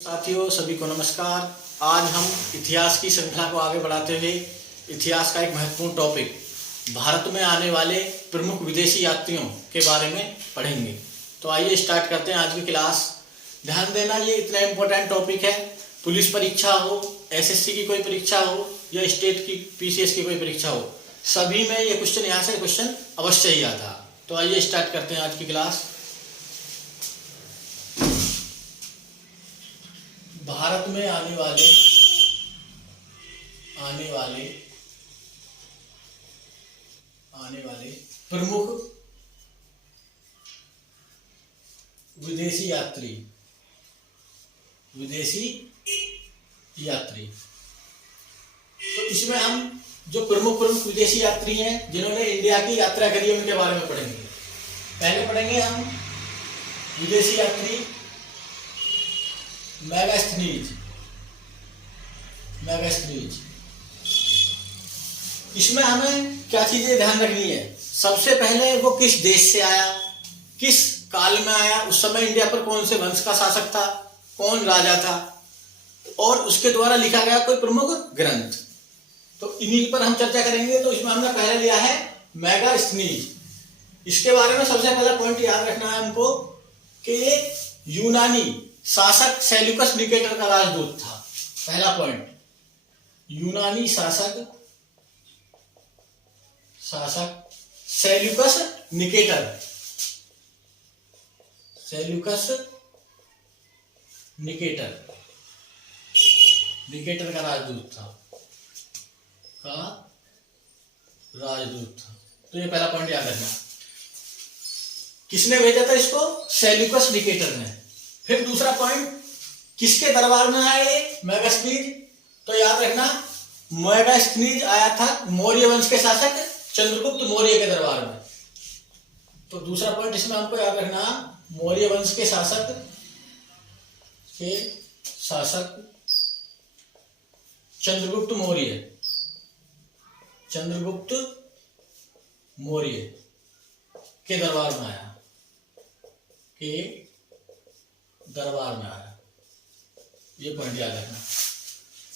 साथियों सभी को नमस्कार। आज हम इतिहास की श्रृंखला को आगे बढ़ाते हुए इतिहास का एक महत्वपूर्ण टॉपिक भारत में आने वाले प्रमुख विदेशी यात्रियों के बारे में पढ़ेंगे। तो आइए स्टार्ट करते हैं आज की क्लास। ध्यान देना, ये इतना इम्पोर्टेंट टॉपिक है। पुलिस परीक्षा हो, एसएससी की कोई परीक्षा हो या स्टेट की पीसीएस की कोई परीक्षा हो, सभी में ये क्वेश्चन, यहाँ से क्वेश्चन अवश्य ही आता। तो आइए स्टार्ट करते हैं आज की क्लास। भारत में आने वाले प्रमुख विदेशी यात्री। तो इसमें हम जो प्रमुख विदेशी यात्री हैं जिन्होंने इंडिया की यात्रा करी है उनके बारे में पढ़ेंगे। पहले पढ़ेंगे हम विदेशी यात्री मेगास्थनीज। इसमें हमें क्या चीजें ध्यान रखनी है। सबसे पहले वो किस देश से आया, किस काल में आया, उस समय इंडिया पर कौन से वंश का शासक था, कौन राजा था, और उसके द्वारा लिखा गया कोई प्रमुख ग्रंथ। तो इन्हीं पर हम चर्चा करेंगे। तो इसमें हमने पहले लिया है मेगास्थनीज। इसके बारे में सबसे पहला पॉइंट याद रखना है हमको कि यूनानी शासक सेल्यूकस निकेटर का राजदूत था। पहला पॉइंट, यूनानी शासक सेल्यूकस निकेटर का राजदूत था। तो ये पहला पॉइंट याद रखना। किसने भेजा था इसको? सेल्यूकस निकेटर ने। फिर दूसरा पॉइंट, किसके दरबार में आया ये मेगास्थनीज? तो याद रखना, मेगास्थनीज आया था मौर्य वंश के शासक चंद्रगुप्त मौर्य के दरबार में। तो दूसरा पॉइंट इसमें हमको याद रखना, मौर्य वंश के शासक चंद्रगुप्त मौर्य के दरबार में आया। ये पॉइंट याद रखना।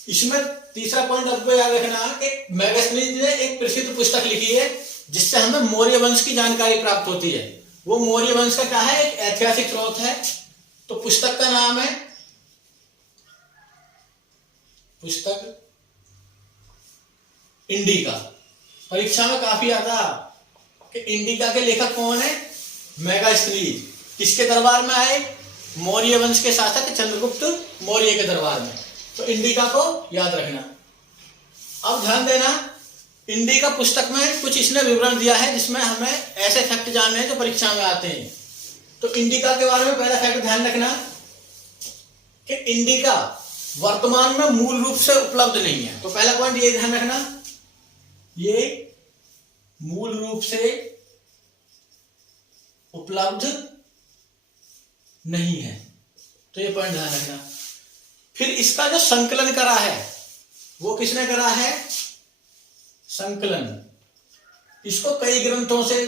इसमें तीसरा पॉइंट आपको याद रखना कि मेगास्थनीज ने एक प्रसिद्ध पुस्तक लिखी है जिससे हमें मौर्य वंश की जानकारी प्राप्त होती है। वो मौर्य वंश का क्या है? एक ऐतिहासिक स्रोत है। तो पुस्तक का नाम है इंडिका। परीक्षा में काफी आता कि इंडिका के लेखक कौन है? मेगास्थनीज। किसके दरबार में आए? मौर्य वंश के शासक चंद्रगुप्त मौर्य के दरबार में। तो इंडिका को याद रखना। अब ध्यान देना, इंडिका पुस्तक में कुछ इसने विवरण दिया है जिसमें हमें ऐसे फैक्ट जानने हैं जो परीक्षा में आते हैं। तो इंडिका के बारे में पहला फैक्ट ध्यान रखना कि इंडिका वर्तमान में मूल रूप से उपलब्ध नहीं है। तो पहला पॉइंट ये ध्यान रखना, ये मूल रूप से उपलब्ध नहीं है। तो ये पॉइंट ध्यान रखना। फिर इसका जो संकलन करा है वो किसने करा है? संकलन इसको कई ग्रंथों से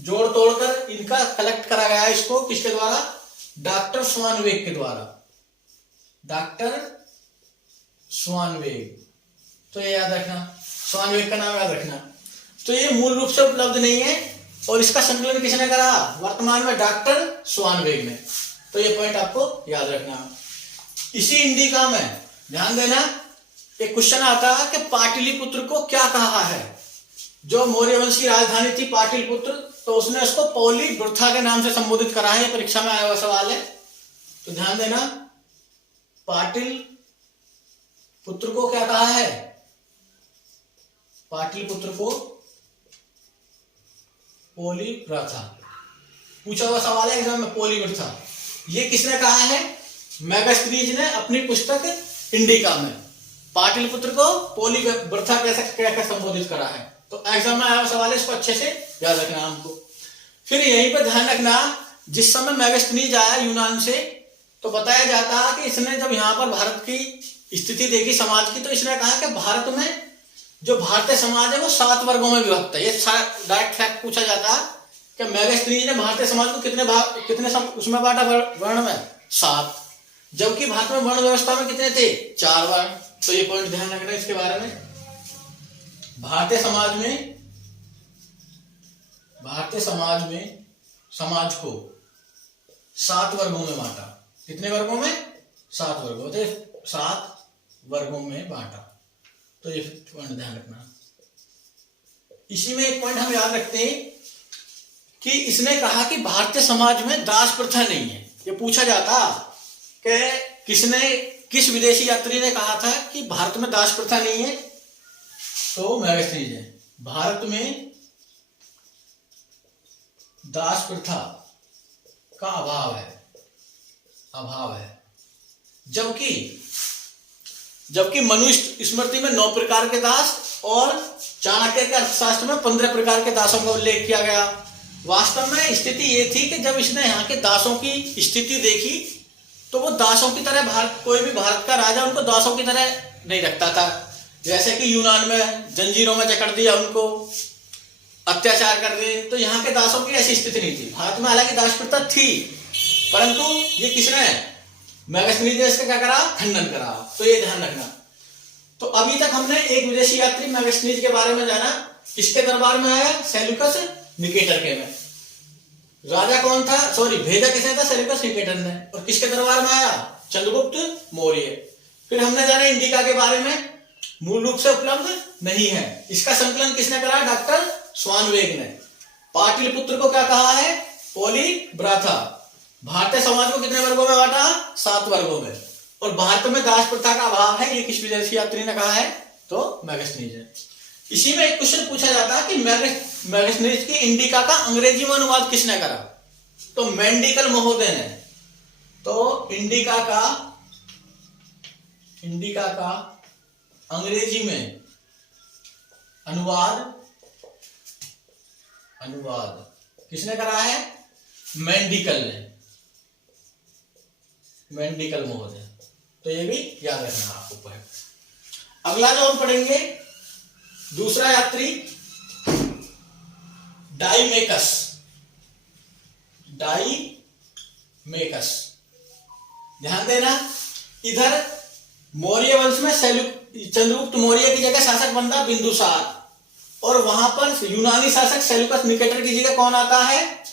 जोड़ तोड़कर इनका कलेक्ट करा गया है। इसको किसके द्वारा? डॉक्टर स्वानवेग के द्वारा। तो ये याद रखना, स्वानवेग का नाम याद रखना। तो ये मूल रूप से उपलब्ध नहीं है और इसका संकलन किसने करा? वर्तमान में डॉक्टर स्वानवेग ने। तो ये पॉइंट आपको याद रखना। इसी इंडिका में ध्यान देना, एक क्वेश्चन आता है कि पाटलिपुत्र को क्या कहा है? जो मौर्य वंश की राजधानी थी पाटलिपुत्र, तो उसने उसको पौलीवृथा के नाम से संबोधित करा है। परीक्षा में आया हुआ सवाल है। तो ध्यान देना, पाटलिपुत्र को क्या कहा है? पाटलिपुत्र को पौलीवृथा पूछा हुआ सवाल है एग्जाम में। पौलीवृथा ये किसने कहा है? मेगास्थनीज ने अपनी पुस्तक इंडिका में पाटलिपुत्र को पौलीवृथा कैसे कहकर संबोधित करा है। तो एग्जाम में आया सवाल है, इसको अच्छे से याद रखना हमको। फिर यहीं पर ध्यान रखना, जिस समय मेगास्थनीज आया यूनान से, तो बताया जाता है कि इसने जब यहाँ पर भारत की स्थिति देखी समाज की, तो इसने कहा कि भारत में जो भारतीय समाज है वो 7 वर्गों में विभक्त है। ये डायरेक्ट फैक्ट पूछा जाता है कि मेगास्थनीज ने भारतीय समाज को कितने उसमें बांटा? वर्ण में 7। जबकि भारत में वर्ण व्यवस्था में कितने थे? 4 वर्ण। तो ये पॉइंट ध्यान रखना इसके बारे में। भारतीय समाज में समाज को 7 वर्गों में बांटा। कितने वर्गों में? 7 वर्गों। तो 7 वर्गों में बांटा। तो ये पॉइंट ध्यान रखना। इसी में एक पॉइंट हम याद रखते हैं कि इसने कहा कि भारतीय समाज में दास प्रथा नहीं है। ये पूछा जाता कि किस विदेशी यात्री ने कहा था कि भारत में दास प्रथा नहीं है? तो मैगस्थनीज है। भारत में दास प्रथा का अभाव है। जबकि मनुष्य स्मृति में 9 प्रकार के दास और चाणक्य के अर्थशास्त्र में 15 प्रकार के दासों का उल्लेख किया गया। वास्तव में स्थिति ये थी कि जब इसने यहाँ के दासों की स्थिति देखी तो वो दासों की तरह कोई भी भारत का राजा उनको दासों की तरह नहीं रखता था। जैसे कि यूनान में जंजीरों में जकड़ दिया, उनको अत्याचार कर दिए। तो यहाँ के दासों की ऐसी स्थिति नहीं थी। भारत में हालांकि दास प्रथा थी, परंतु ये किसने, मैगस्थनीज ने इसका क्या करा? खंडन करा। तो ये ध्यान रखना। तो अभी तक हमने एक विदेशी यात्री मैगस्थनीज के बारे में जाना। किसके दरबार में आया? सेल्यूकस निकेटर के में। राजा कौन था? भेजा किसने था? सेल्यूकस निकेटर ने। और किसके दरबार में आया? चंद्रगुप्त मौर्य। फिर हमने जाना इंडिका के बारे में। मूल रूप से उपलब्ध नहीं है। इसका संकलन किसने करा? डॉक्टर स्वानवेग ने। पाटलिपुत्र को क्या कहा है? पॉलीब्राथा। भारतीय समाज को कितने वर्गों में बांटा? 7 वर्गों में। और भारत में दास प्रथा का अभाव है, ये किस विदेशी यात्री ने कहा है? तो मैगस्थनीज है। इसी में एक क्वेश्चन पूछा जाता है कि मैगस्थनीज की इंडिका का अंग्रेजी में अनुवाद किसने करा? तो मेंडिकल महोदय ने। तो इंडिका का अंग्रेजी में अनुवाद किसने करा है? मेंडिकल महोदय। तो ये भी याद रखना आपको पॉइंट। अगला जो हम पढ़ेंगे, दूसरा यात्री डाइमेकस। ध्यान देना, इधर मौर्य वंश में चंद्रगुप्त मौर्य की जगह शासक बनता बिंदुसार, और वहां पर यूनानी शासक सेल्यूकस निकेटर की जगह कौन आता है?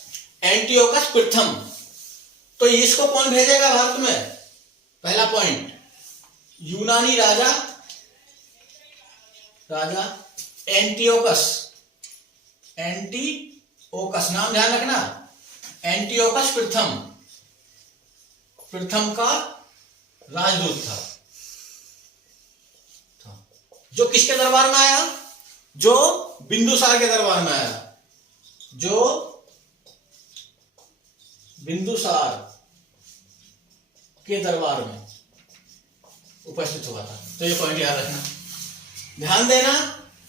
एंटियोकस प्रथम। तो इसको कौन भेजेगा भारत में? पहला पॉइंट, यूनानी राजा एंटियोकस। नाम ध्यान रखना, एंटियोकस प्रथम का राजदूत था। जो किसके दरबार में आया? जो बिंदुसार के दरबार में आया। जो बिंदुसार के दरबार में उपस्थित हुआ था। तो ये पॉइंट याद रखना, ध्यान देना,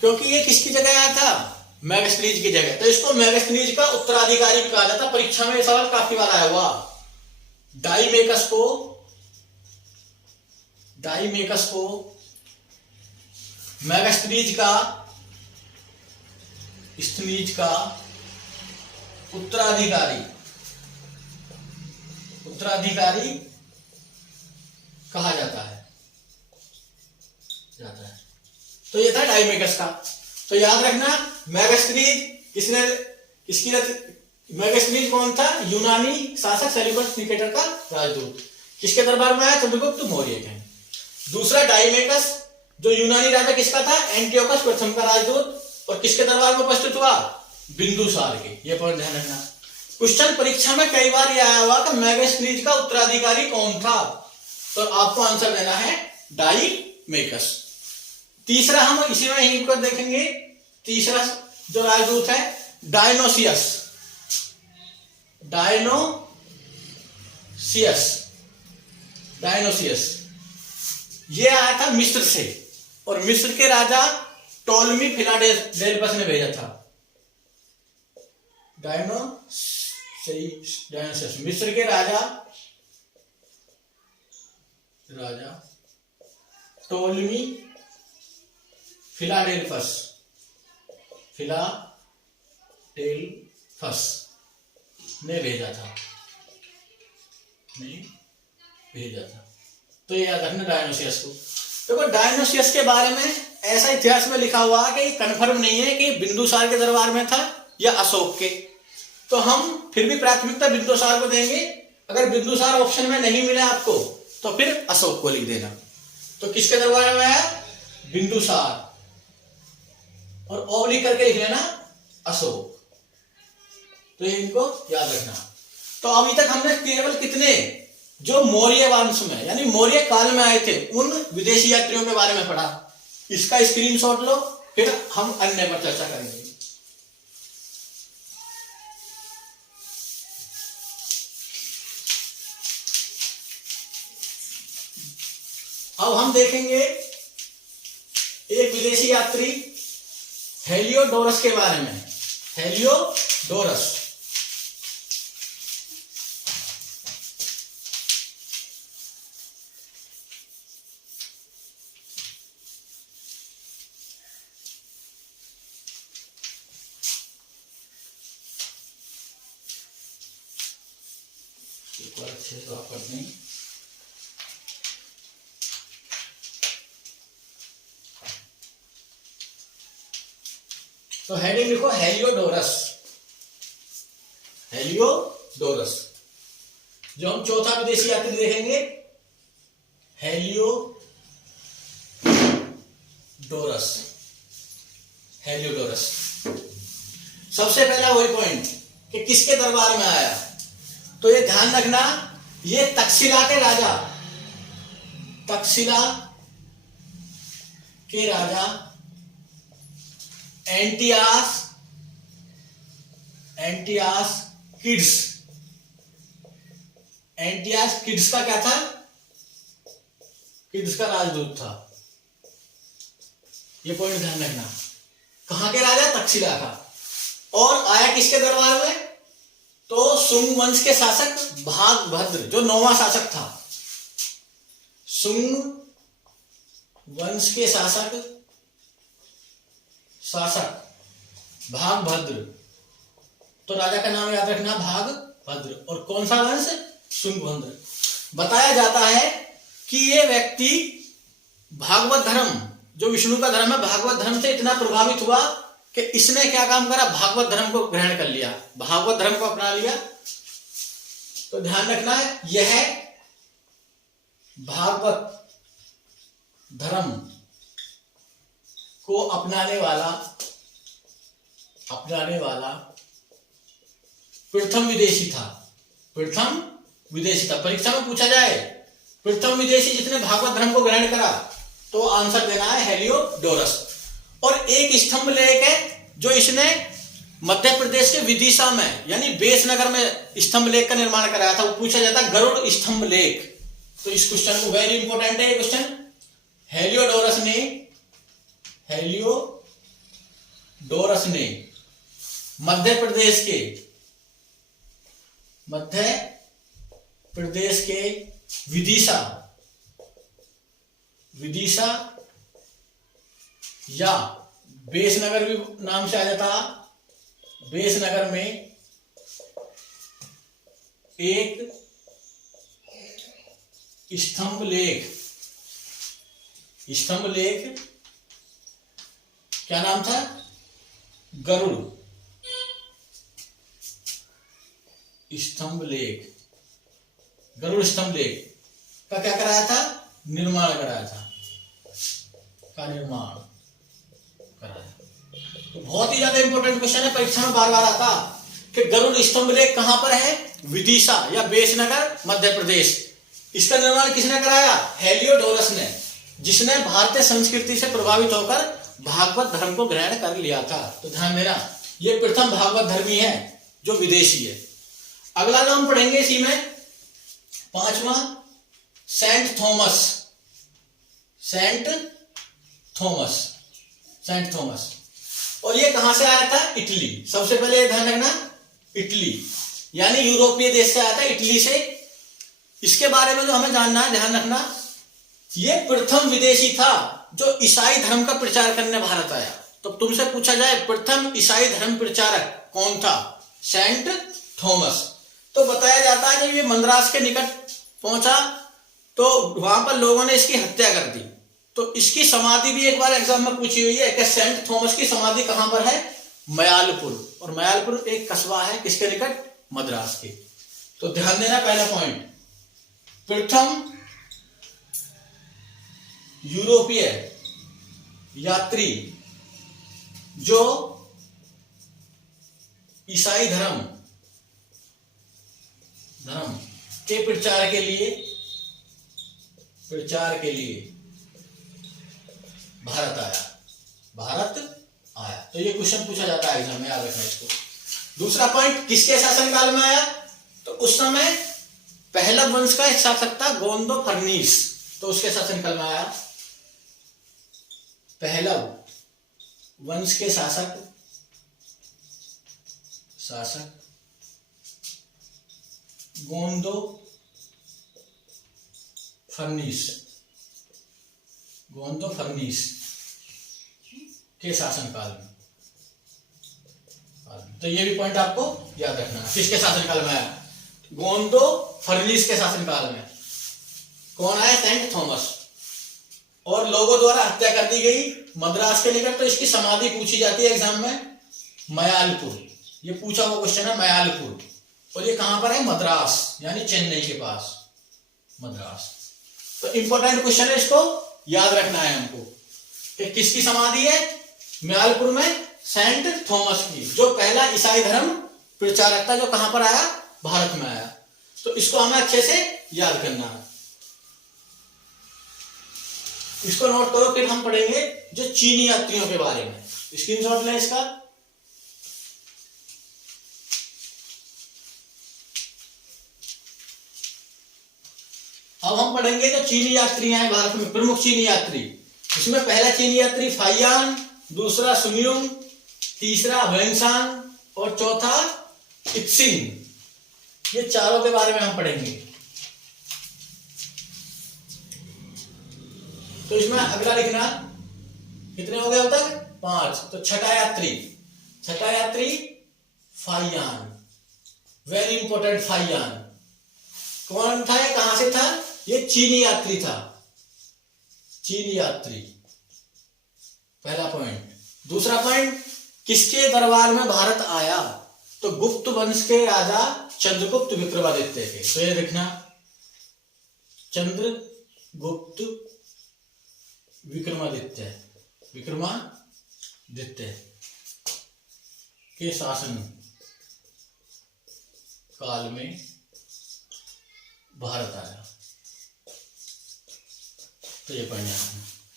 क्योंकि ये किसकी जगह आया था? मैगस्थनीज की जगह। तो इसको मैगस्थनीज का उत्तराधिकारी भी कहा जाता। परीक्षा में ये सवाल काफी बार आया हुआ। डाइमेकस को मैगस्थनीज का उत्तराधिकारी कहा जाता है। तो ये था डाइमेकस का। तो याद रखना, मैगस्थनीज कौन था? यूनानी शासक सेल्यूकस निकेटर का राजदूत। किसके दरबार में आया? चंद्रगुप्त मौर्य के। दूसरा डाइमेकस, जो यूनानी राजा किसका था? एंटियोकस प्रथम का राजदूत। और किसके दरबार में उपस्थित हुआ? बिंदुसार के। ये पॉइंट ध्यान रखना। क्वेश्चन परीक्षा में कई बार यह आया हुआ कि मैगस्थनीज का उत्तराधिकारी कौन था? तो आपको आंसर देना है डाइमेकस। तीसरा हम इसी में यहीं पर देखेंगे। तीसरा जो राजदूत है डायनोसियस। ये आया था मिस्र से, और मिस्र के राजा टोलमी फिलाडेल्फस ने भेजा था। डायनोसियस मिस्र के राजा टोलमी फिलाडेल्फस ने भेजा था। तो ये याद रखना डायनोसियस को। देखो डायनोसियस के बारे में ऐसा इतिहास में लिखा हुआ है कि ये कन्फर्म नहीं है कि बिंदुसार के दरबार में था या अशोक के, तो हम फिर भी प्राथमिकता बिंदुसार को देंगे। अगर बिंदुसार ऑप्शन में नहीं मिला आपको तो फिर अशोक को लिख देना। तो किसके दरबार में आया? बिंदुसार, और ओब्लिक करके लिख लेना अशोक। तो ये इनको याद रखना। तो अभी तक हमने केवल कितने जो मौर्य वंश में यानी मौर्य काल में आए थे उन विदेशी यात्रियों के बारे में पढ़ा। इसका स्क्रीनशॉट लो, फिर हम अन्य पर चर्चा करेंगे। अब हम देखेंगे एक विदेशी यात्री हेलियोडोरस के बारे में। हेलियोडोरस एक बार अच्छे से आप पढ़ दें। तो हेडिंग लिखो हेलियोडोरस। हेलियोडोरस। जो हम चौथा विदेशी यात्री देखेंगे हेलियोडोरस। हेलियोडोरस सबसे पहला वही पॉइंट कि किसके दरबार में आया, तो ये ध्यान रखना, ये तक्षशिला के राजा, तक्षशिला के राजा एंटियास किड्स का क्या था? किड्स का राजदूत था। ये पॉइंट ध्यान रखना। कहां के राजा? तक्षशिला का। और आया किसके दरबार में? तो सुंग वंश के शासक भागभद्र, जो 9वां शासक था। सुंग वंश के शासक भागभद्र। तो राजा का नाम याद रखना भागभद्र। और कौन सा वंश? सुंग वंश। बताया जाता है कि ये व्यक्ति भागवत धर्म, जो विष्णु का धर्म है, भागवत धर्म से इतना प्रभावित हुआ कि इसने क्या काम करा? भागवत धर्म को ग्रहण कर लिया, भागवत धर्म को अपना लिया। तो ध्यान रखना है, यह भागवत धर्म को अपनाने वाला प्रथम विदेशी था। प्रथम विदेशी था। परीक्षा में पूछा जाए प्रथम विदेशी जिसने भागवत धर्म को ग्रहण करा, तो आंसर देना है हेलियोडोरस। और एक स्तंभ लेख है जो इसने मध्य प्रदेश के विदिशा में यानी बेसनगर में स्तंभ लेख का निर्माण कराया था। वो पूछा जाता है गरुड़ स्तंभ लेख। तो इस क्वेश्चन को वेरी इंपॉर्टेंट है ये क्वेश्चन। हेलियोडोरस ने मध्य प्रदेश के विदिशा या बेसनगर भी नाम से आ जाता, बेसनगर में एक स्तंभ लेख क्या नाम था? गरुड़ स्तंभ लेख का क्या कराया था? निर्माण कराया था। तो बहुत ही ज्यादा इंपॉर्टेंट क्वेश्चन है, परीक्षा में बार बार आता कि गरुड़ स्तंभ लेख कहां पर है? विदिशा या बेसनगर, मध्य प्रदेश। इसका निर्माण किसने कराया? हेलियोडोरस ने, जिसने भारतीय संस्कृति से प्रभावित होकर भागवत धर्म को ग्रहण कर लिया था। तो ध्यान देना, ये प्रथम भागवत धर्मी है जो विदेशी है। अगला नाम पढ़ेंगे इसी में, पांचवा, सेंट थॉमस। और ये कहां से आया था? इटली। सबसे पहले ध्यान रखना, इटली यानी यूरोपीय देश से आया था, इटली से। इसके बारे में जो हमें जानना है, ध्यान रखना, ये प्रथम विदेशी था जो ईसाई धर्म का प्रचार करने भारत आया। तो तुमसे पूछा जाए प्रथम ईसाई धर्म प्रचारक कौन था? Saint Thomas. तो बताया जाता है जब ये मद्रास के निकट पहुंचा तो वहां पर लोगों ने इसकी हत्या कर दी। तो इसकी समाधि भी एक बार एग्जाम में पूछी हुई है कि सेंट थॉमस की समाधि कहां पर है? मयालपुर। और मयालपुर एक कस्बा है किसके निकट? मद्रास के। तो ध्यान देना पहला पॉइंट, प्रथम यूरोपीय यात्री जो ईसाई धर्म के प्रचार के लिए भारत आया। तो ये क्वेश्चन पूछा जाता है एग्जाम में, याद रखना इसको। दूसरा पॉइंट, किसके शासनकाल में आया? तो उस समय पहलव वंश का एक शासक था गोंदो फर्नीस, तो उसके शासनकाल में आया। पहलव वंश के शासक गोंदो फर्नीस के शासनकाल में। तो ये भी पॉइंट आपको याद रखना है, किसके शासनकाल में आया? गोंदो फर्नीस के शासनकाल में। कौन आया? Saint Thomas. और लोगों द्वारा हत्या कर दी गई मद्रास के निकट। तो इसकी समाधि पूछी जाती है एग्जाम में, मयालपुर। ये पूछा हुआ क्वेश्चन है, मयालपुर। और ये कहां पर है? मद्रास, यानी चेन्नई के पास, मद्रास। तो इंपॉर्टेंट क्वेश्चन है, इसको याद रखना है हमको कि किसकी समाधि है? मयालपुर में सेंट थॉमस की, जो पहला ईसाई धर्म प्रचारक था, जो कहां पर आया? भारत में आया। तो इसको हमें अच्छे से याद करना है, इसको नोट करो। फिर हम पढ़ेंगे जो चीनी यात्रियों के बारे में। स्क्रीनशॉट लें इसका। अब हम पढ़ेंगे जो चीनी यात्री हैं भारत में, प्रमुख चीनी यात्री। इसमें पहला चीनी यात्री फाइयान, दूसरा सुंगयुम, तीसरा हुएंगसांग और चौथा इक्सिंग। ये चारों के बारे में हम पढ़ेंगे। तो इसमें अगला लिखना, कितने हो गए अब तक? 5। तो छठा यात्री फाइयान, वेरी इंपॉर्टेंट। फाइयान कौन था? ये कहां से था? ये चीनी यात्री था, चीनी यात्री, पहला पॉइंट। दूसरा पॉइंट, किसके दरबार में भारत आया? तो गुप्त वंश के राजा चंद्रगुप्त विक्रमादित्य के। तो ये देखना, चंद्रगुप्त विक्रमादित्य के शासन काल में भारत आया। तो ये पॉइंट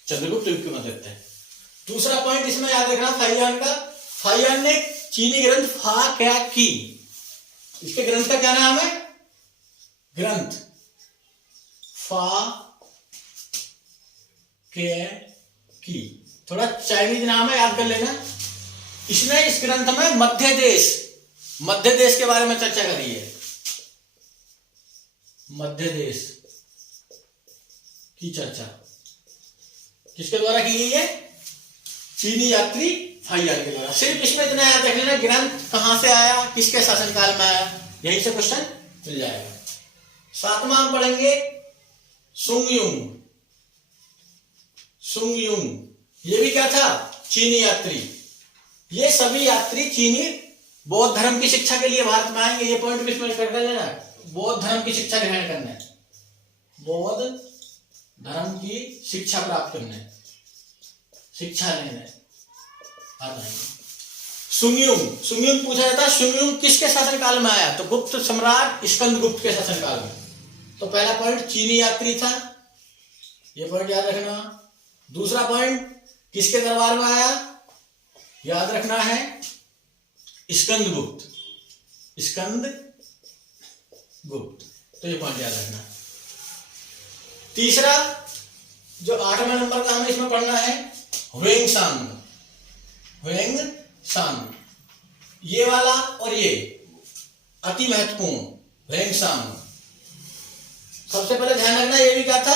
चंद्रगुप्त विक्रमादित्य। दूसरा पॉइंट इसमें याद रखना फाइयान का। फाइयान ने चीनी ग्रंथ फा क्या की। इसके ग्रंथ का क्या नाम है? ग्रंथ फा के की। थोड़ा चाइनीज नाम है, याद कर लेना। इसने इस ग्रंथ में मध्य देश के बारे में चर्चा करी है। मध्य देश की चर्चा किसके द्वारा की गई है? चीनी यात्री फाइयान के द्वारा। सिर्फ इसमें इतना याद रख लेना, ग्रंथ कहां से आया, किसके शासनकाल में आया, यहीं से क्वेश्चन मिल जाएगा। सातवां हम पढ़ेंगे सुंगयुंग। ये भी क्या था? चीनी यात्री। ये सभी यात्री चीनी बौद्ध धर्म की शिक्षा के लिए भारत में आएंगे। ये पॉइंट भी इसमें कर लेना, बौद्ध धर्म की शिक्षा ग्रहण करने, बौद्ध धर्म की शिक्षा प्राप्त करने, शिक्षा लेने सुंगयुंग पूछा जाता है। सुंगयुंग किसके शासनकाल में आया? तो गुप्त सम्राट स्कंदगुप्त के शासनकाल में। तो पहला पॉइंट चीनी यात्री था, ये पॉइंट याद रखना। दूसरा पॉइंट किसके दरबार में आया? याद रखना है स्कंदगुप्त। तो ये पॉइंट याद रखना। तीसरा जो 8वें नंबर का हमें इसमें पढ़ना है हुएंगसांग। ये वाला और ये अति महत्वपूर्ण हुएंगसांग। सबसे पहले ध्यान रखना, ये भी क्या था?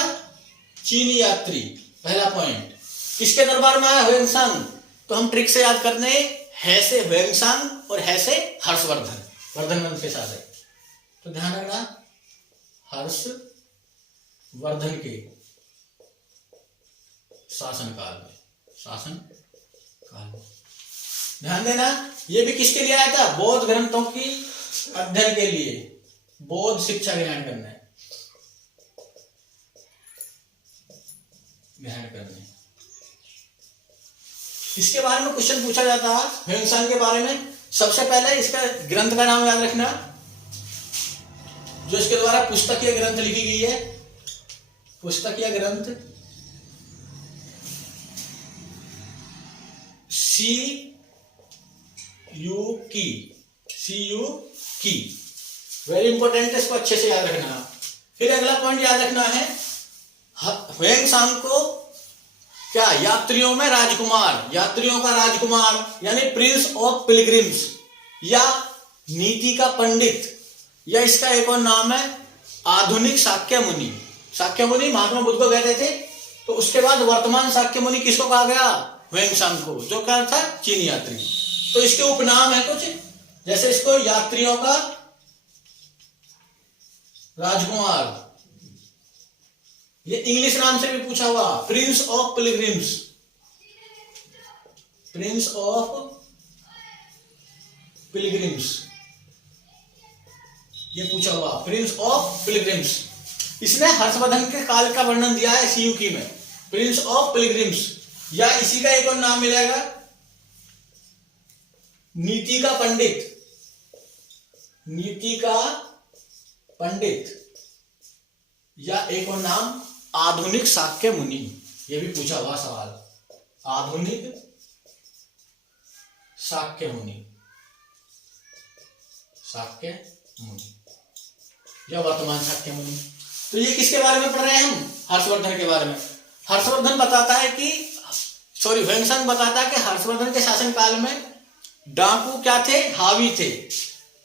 चीनी यात्री, पहला पॉइंट। किसके दरबार में आया हुएंगसांग? तो हम ट्रिक से याद करने, है से हुएंगसांग और है से हर्षवर्धन वंश के साथ है। तो ध्यान रखना, हर्षवर्धन वर्धन के शासनकाल में। ध्यान देना, ये भी किसके लिए आया था? बौद्ध ग्रंथों की अध्ययन के लिए, बौद्ध शिक्षा ग्रहण करने। इसके बारे में क्वेश्चन पूछा जाता है ह्वेंसांग के बारे में। सबसे पहले इसका ग्रंथ का नाम याद रखना, जो इसके द्वारा पुस्तकीय ग्रंथ लिखी गई है। पुस्तकीय ग्रंथ CU की, वेरी इंपॉर्टेंट है, इसको अच्छे से याद रखना। फिर अगला पॉइंट याद रखना है, ह्वेंसांग को क्या यात्रियों में राजकुमार, यात्रियों का राजकुमार यानी प्रिंस ऑफ पिलग्रिम्स या नीति का पंडित, या इसका एक और नाम है आधुनिक शाक्य मुनि। शाक्य मुनि महात्मा बुद्ध को कहते थे, तो उसके बाद वर्तमान शाक्य मुनि किसको कहा गया? ह्वेंसांग को, जो क्या था? चीन यात्री। तो इसके उपनाम है कुछ, जैसे इसको यात्रियों का राजकुमार, ये इंग्लिश नाम से भी पूछा हुआ, Prince of pilgrims, Prince of pilgrims, ये पूछा हुआ, प्रिंस ऑफ पिलग्रिम्स। इसने हर्षवर्धन के काल का वर्णन दिया है CUK में, प्रिंस ऑफ पिलग्रिम्स, या इसी का एक और नाम मिलेगा नीति का पंडित, नीति का पंडित, या एक और नाम आधुनिक शाक्य मुनि। ये भी पूछा हुआ सवाल, आधुनिक शाक्य मुनि, शाक्य मुनि या वर्तमान शाक्य मुनि। तो ये किसके बारे में पढ़ रहे हैं हम? हर्षवर्धन के बारे में। हर्षवर्धन बताता है कि ह्वेंसांग बताता है कि हर्षवर्धन के शासन काल में डाकू क्या थे? हावी थे।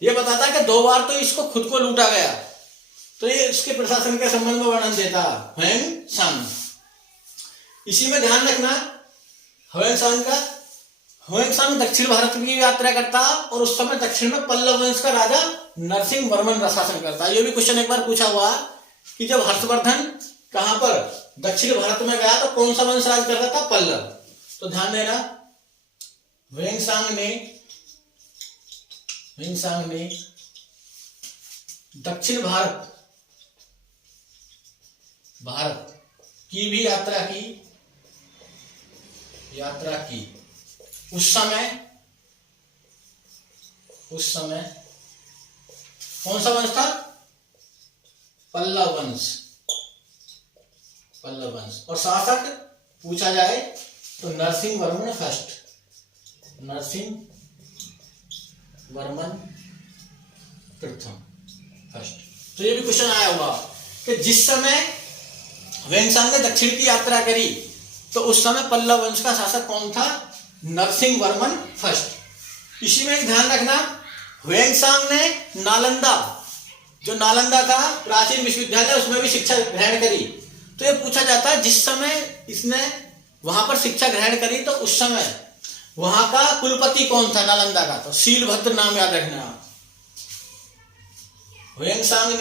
ये बताता है कि 2 बार तो इसको खुद को लूटा गया, तो ये इसके प्रशासन के संबंध में वर्णन देता ह्वेंसांग। इसी में ध्यान रखना ह्वेंसांग दक्षिण भारत की यात्रा करता और उस समय दक्षिण में पल्लव वंश का राजा नरसिंह वर्मन शासन करता। ये भी क्वेश्चन एक बार पूछा हुआ कि जब हर्षवर्धन कहां पर दक्षिण भारत में गया तो कौन सा वंश राज कर रहा था? पल्लव। तो ध्यान देना, ह्वेंसांग ने दक्षिण भारत की भी यात्रा की। उस समय कौन सा वंश था? पल्लव वंश। और शासक पूछा जाए तो नरसिंह वर्मन प्रथम। तो ये भी क्वेश्चन आया हुआ कि जिस समय ह्वेंसांग ने दक्षिण की यात्रा करी तो उस समय पल्लव वंश का शासक कौन था? नरसिंह वर्मन फर्स्ट। इसी में ध्यान रखना, ह्वेंसांग ने जो नालंदा था प्राचीन विश्वविद्यालय, उसमें भी शिक्षा ग्रहण करी। तो ये पूछा जाता है जिस समय इसने वहां पर शिक्षा ग्रहण करी तो उस समय वहां का कुलपति कौन था नालंदा का? तो शीलभद्र नाम याद रखना। ह्वेंसांग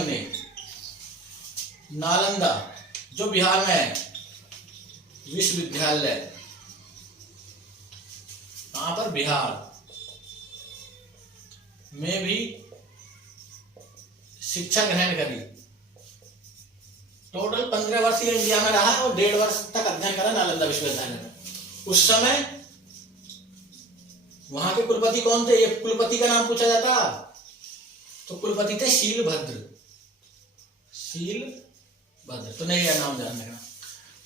ने नालंदा, जो बिहार में है, विश्वविद्यालय, कहां पर? बिहार में भी शिक्षा ग्रहण करी। टोटल 15 वर्ष ये इंडिया में रहा और 1.5 वर्ष तक अध्ययन करा नालंदा विश्वविद्यालय में। उस समय वहां के कुलपति कौन थे? ये कुलपति का नाम पूछा जाता, तो कुलपति थे शीलभद्र। तो नहीं, यह नाम ध्यान रखना।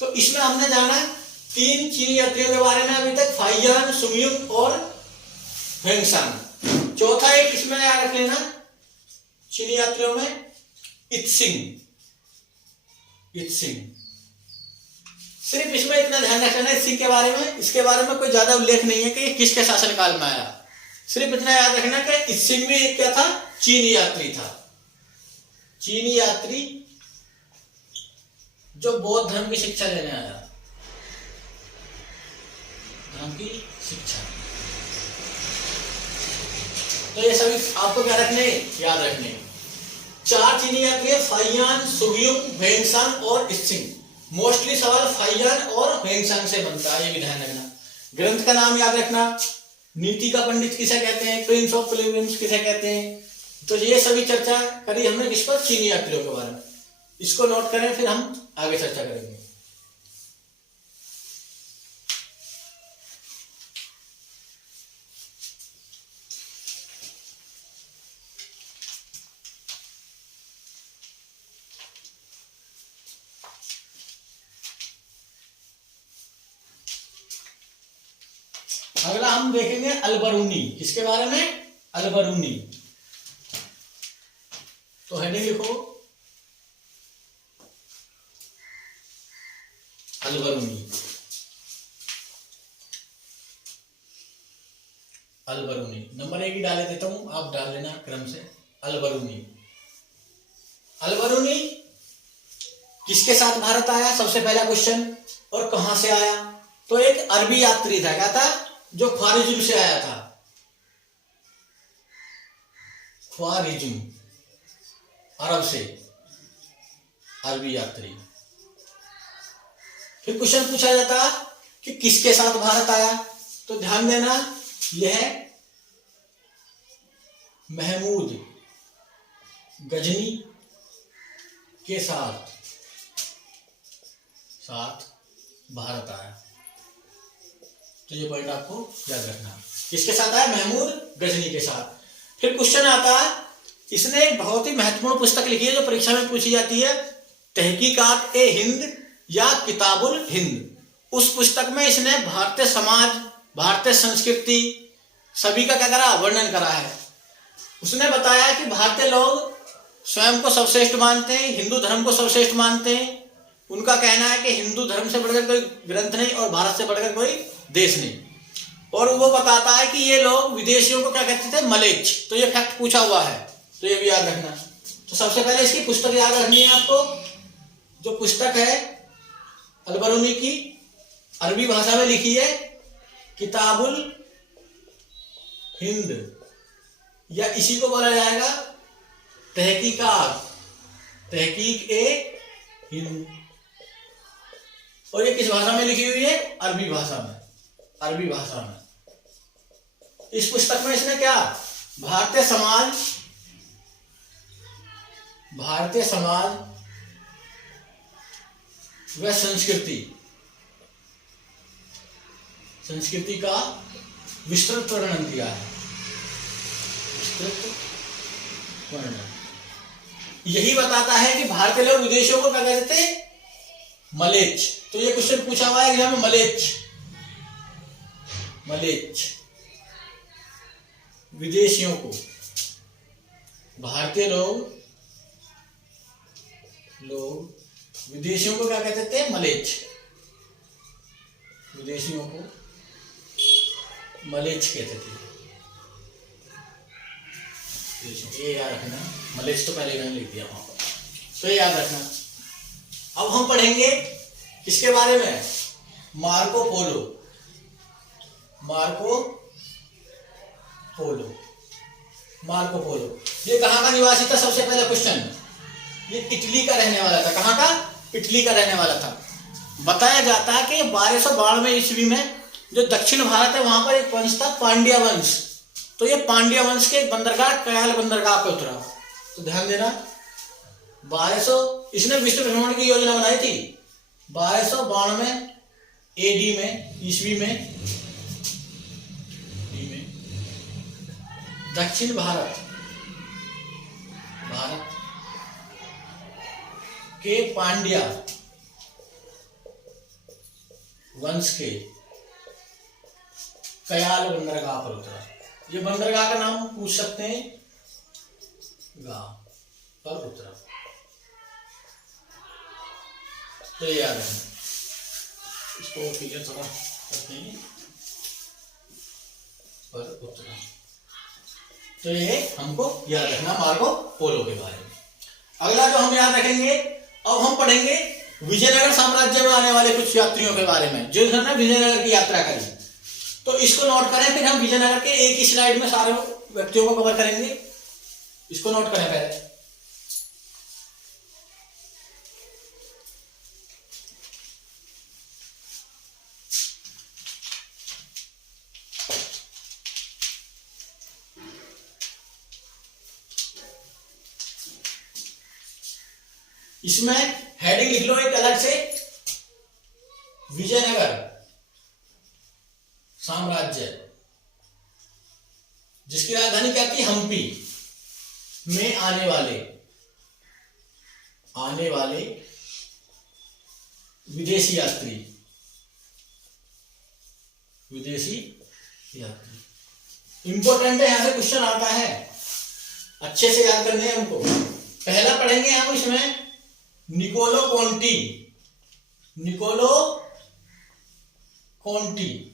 तो इसमें हमने जाना 3 चीनी यात्रियों के बारे में अभी तक, फाइयान, सुमयुंग और ह्वेंसांग। चौथा एक इसमें याद रख लेना चीनी यात्रियों में, इत्सिंग। सिर्फ इसमें इतना ध्यान रखना इत्सिंग के बारे में, इसके बारे में कोई ज्यादा उल्लेख नहीं है कि ये किसके शासनकाल में आया। सिर्फ इतना याद रखना कि इत्सिंग भी एक क्या था? चीनी यात्री था। चीनी यात्री जो बौद्ध धर्म की शिक्षा लेने आया, धर्म की शिक्षा। तो ये सभी आपको क्या रखने? याद रखने। चार चीनी यात्री है, फाइयान, सुगयुम, वेंगसांग और इत्सिंग। मोस्टली सवाल फाइयान और वेंगसांग से बनता है, ये भी ध्यान रखना। ग्रंथ का नाम याद रखना, नीति का पंडित किसे कहते हैं, प्रिंस ऑफ पिलग्रिम्स किसे कहते हैं। तो ये सभी चर्चा करी हमने किस पर, चीनी यात्रियों के बारे में। इसको नोट करें, फिर हम आगे चर्चा करेंगे। अगला हम देखेंगे अलबरूनी। किसके बारे में, अलबरूनी। तो हेडिंग लिखो, अलबरूनी। अलबरूनी नंबर 1 ही डाले देता हूं, आप डाल लेना क्रम से। अलबरूनी, अलबरूनी किसके साथ भारत आया, सबसे पहला क्वेश्चन। और कहां से आया, तो एक अरबी यात्री था, क्या था, जो ख्वारिज्म से आया था। ख्वारिज्म, अरब से अरबी यात्री। फिर क्वेश्चन पूछा जाता कि किसके साथ भारत आया, तो ध्यान देना यह है महमूद गजनी के साथ भारत आया। तो ये पॉइंट आपको याद रखना, किसके साथ आया, महमूद गजनी के साथ। फिर क्वेश्चन आता है, इसने एक बहुत ही महत्वपूर्ण पुस्तक लिखी है जो परीक्षा में पूछी जाती है, तहकीकात ए हिंद या किताबुल हिंद। उस पुस्तक में इसने भारतीय समाज, भारतीय संस्कृति सभी का क्या करा, वर्णन करा है। उसने बताया कि भारतीय लोग स्वयं को सर्वश्रेष्ठ मानते हैं, हिंदू धर्म को सर्वश्रेष्ठ मानते हैं। उनका कहना है कि हिंदू धर्म से बढ़कर कोई ग्रंथ नहीं और भारत से बढ़कर कोई देश नहीं। और वो बताता है कि ये लोग विदेशियों को क्या कहते थे, मलेच्छ। तो ये फैक्ट पूछा हुआ है, तो ये भी याद रखना। तो सबसे पहले इसकी पुस्तक याद रखनी है आपको। जो पुस्तक है अलबरूनी की, अरबी भाषा में लिखी है, किताबुल हिंद, या इसी को बोला जाएगा तहकीकात, तहकीक ए हिंद। और ये किस भाषा में लिखी हुई है, अरबी भाषा में, अरबी भाषा में। इस पुस्तक में इसने क्या, भारतीय समाज व संस्कृति का विस्तृत वर्णन किया है, विस्तृत वर्णन। यही बताता है कि भारतीय लोग विदेशियों को क्या कहते थे, मलेच्छ। तो ये क्वेश्चन पूछा हुआ है एग्जाम में, मलेच्छ विदेशियों को, भारतीय लोग विदेशियों को क्या कहते थे, मलेच्छ। विदेशियों को मलेच्छ कहते थे। ये याद रखना, मलेच्छ तो पहले मैंने लिख दिया वहां पर, तो ये याद रखना। अब हम पढ़ेंगे किसके बारे में, मार्को पोलो। मार्को पोलो ये कहाँ का निवासी था, सबसे पहला क्वेश्चन। ये इटली का रहने वाला था। कहाँ का, इटली का रहने वाला था। बताया जाता है कि 1292 ईस्वी में जो दक्षिण भारत है वहां पर एक वंश था, पांड्या वंश। तो ये पांड्या वंश के एक बंदरगाह, कयाल बंदरगाह पे उतरा। तो ध्यान देना, 1200 इसने विश्व भ्रमण की योजना बनाई थी 1292 एडी में, ईस्वी में दक्षिण भारत के पांड्या वंश के कयाल बंदरगाह पर उतरा। ये बंदरगाह का नाम पूछ सकते हैं, गांव पर उतरा। तो ये याद रखना, इसको क्लियर थोड़ा करते हैं, पर उतरा। तो ये हमको याद रखना मार्को पोलो के बारे में। अगला जो हम याद रखेंगे, अब हम पढ़ेंगे विजयनगर साम्राज्य में आने वाले कुछ यात्रियों के बारे में जिन्होंने विजयनगर की यात्रा करी। तो इसको नोट करें, फिर हम विजयनगर के एक ही स्लाइड में सारे व्यक्तियों को कवर करेंगे। इसको नोट करें पहले। इसमें हेडिंग लिख लो एक अलग से, विजयनगर साम्राज्य, जिसकी राजधानी क्या थी, हम्पी, में आने वाले विदेशी यात्री इंपॉर्टेंट है, यहां से क्वेश्चन आता है, अच्छे से याद करने हैं हमको। पहला पढ़ेंगे हम इसमें निकोलो कॉन्टी।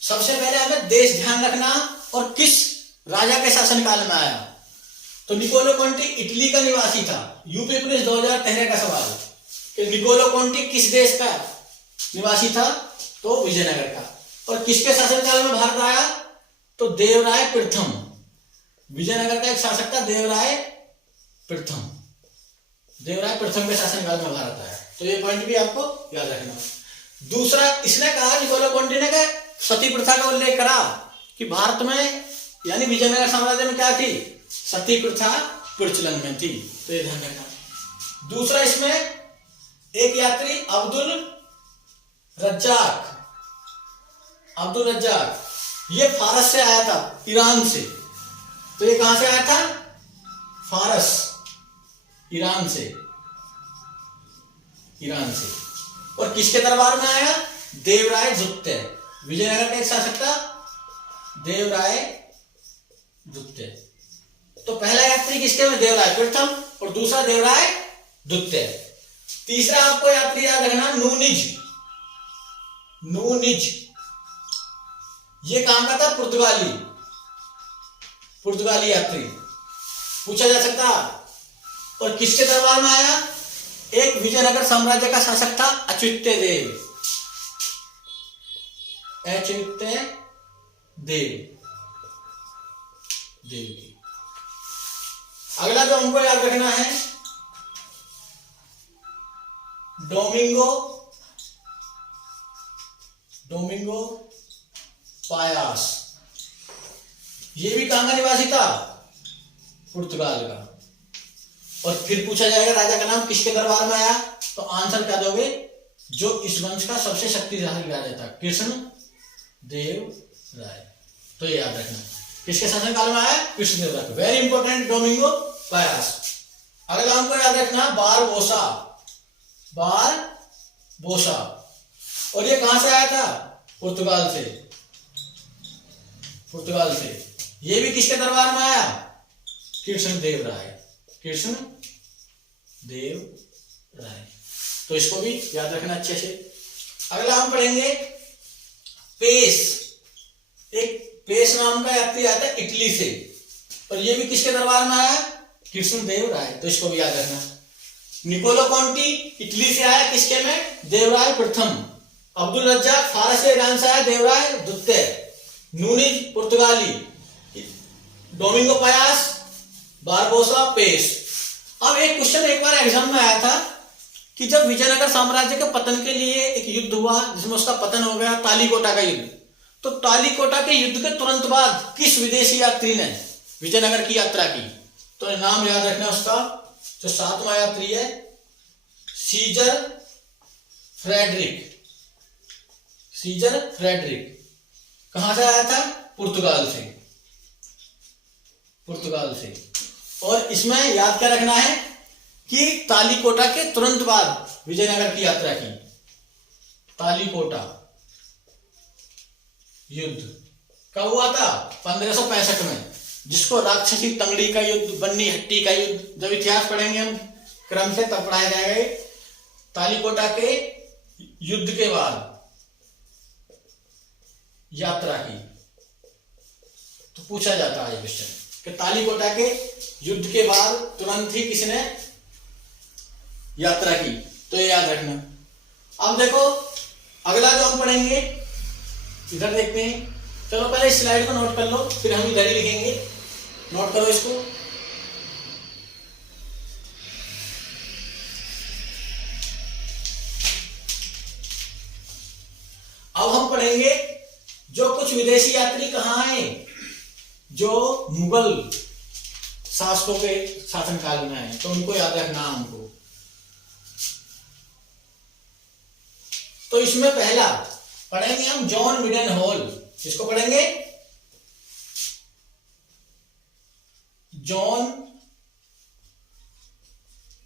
सबसे पहले हमें देश ध्यान रखना और किस राजा के शासनकाल में आया। तो निकोलो कॉन्टी इटली का निवासी था। यूपी पुलिस 2013 का सवाल कि निकोलो कॉन्टी किस देश का निवासी था, तो विजयनगर का। और किसके शासनकाल में भारत आया, तो देवराय प्रथम, विजयनगर का एक शासक था देवराय प्रथम के शासनकाल में भारत आया। तो ये पॉइंट भी आपको याद रखना। दूसरा, इसने कहा, निकोलो कॉन्टी ने कहा, सती प्रथा का उल्लेख करा कि भारत में यानी विजयनगर साम्राज्य में क्या थी, सती प्रथा प्रचलन में थी। तो ये ध्यान रखना। दूसरा, इसमें एक यात्री अब्दुल रज्जाक, ये फारस से आया था, ईरान से। तो ये कहां से आया था, फारस, ईरान से। और किसके दरबार में आया, देवराय द्वितीय, विजयनगर का एक शासक था देवराय द्वितीय। तो पहला यात्री किसके में, देवराय प्रथम, और दूसरा देवराय द्वितीय। तीसरा आपको यात्री याद रखना, नूनिज, ये कहां का था, पुर्तगाली यात्री, पूछा जा सकता। और किसके दरबार में आया, एक विजयनगर साम्राज्य का शासक था अच्युत्य देव। अगला जो हमको याद रखना है, डोमिंगो पायास, ये भी कहां का निवासी था, पुर्तगाल का। और फिर पूछा जाएगा राजा का नाम किसके दरबार में आया, तो आंसर क्या दोगे, जो इस वंश का सबसे शक्तिशाली राजा था, कृष्ण देव राय। तो ये याद रखना, किसके शासनकाल में आया, Krishna Dev Rai. Very important, Domingo Paes. अगला हमको याद रखना, बारबोसा, और ये कहां से आया था, पुर्तगाल से। ये भी किसके दरबार में आया, कृष्ण देव राय। तो इसको भी याद रखना अच्छे से। अगला हम पढ़ेंगे पेश नाम का यात्री आता है इटली से, और ये भी किसके दरबार में आया, कृष्ण देव राय। तो इसको भी याद रखना। निकोलो कॉन्टी इटली से आया, किसके में, देवराय प्रथम। अब्दुल रज्जाक फारस से, ईरान से आया, देवराय द्वितीय। नूनिज पुर्तगाली, डोमिंगो पायास, बारबोसा, पेश। अब एक क्वेश्चन एक बार एग्जाम में आया था कि जब विजयनगर साम्राज्य के पतन के लिए एक युद्ध हुआ, जिसमें उसका पतन हो गया, तालीकोटा का युद्ध, तो तालीकोटा के युद्ध के तुरंत बाद किस विदेशी यात्री ने विजयनगर की यात्रा की, तो नाम याद रखना उसका, जो 7वां यात्री है, सीजर फ्रेडरिक। कहां से आया था, पुर्तगाल से। और इसमें याद क्या रखना है कि तालीकोटा के तुरंत बाद विजयनगर की यात्रा की। तालीकोटा युद्ध कब हुआ था, 1565 में, जिसको राक्षसी तंगड़ी का युद्ध, बन्नी हट्टी का युद्ध, जब इतिहास पढ़ेंगे हम क्रम से तब पढ़ाया जाएगा। तालीकोटा के युद्ध के बाद यात्रा की, तो पूछा जाता है क्वेश्चन कि तालीकोटा के युद्ध के बाद तुरंत ही किसने यात्रा की, तो ये याद रखना। अब देखो अगला जो हम पढ़ेंगे, इधर देखते हैं। चलो पहले इस स्लाइड को नोट कर लो, फिर हम इधर ही लिखेंगे, नोट करो इसको। अब हम पढ़ेंगे जो कुछ विदेशी यात्री कहां आए, जो मुगल शासकों के शासनकाल में आए, तो उनको याद रखना हमको। तो इसमें पहला पढ़ेंगे हम जॉन मिडन हॉल। किसको पढ़ेंगे? John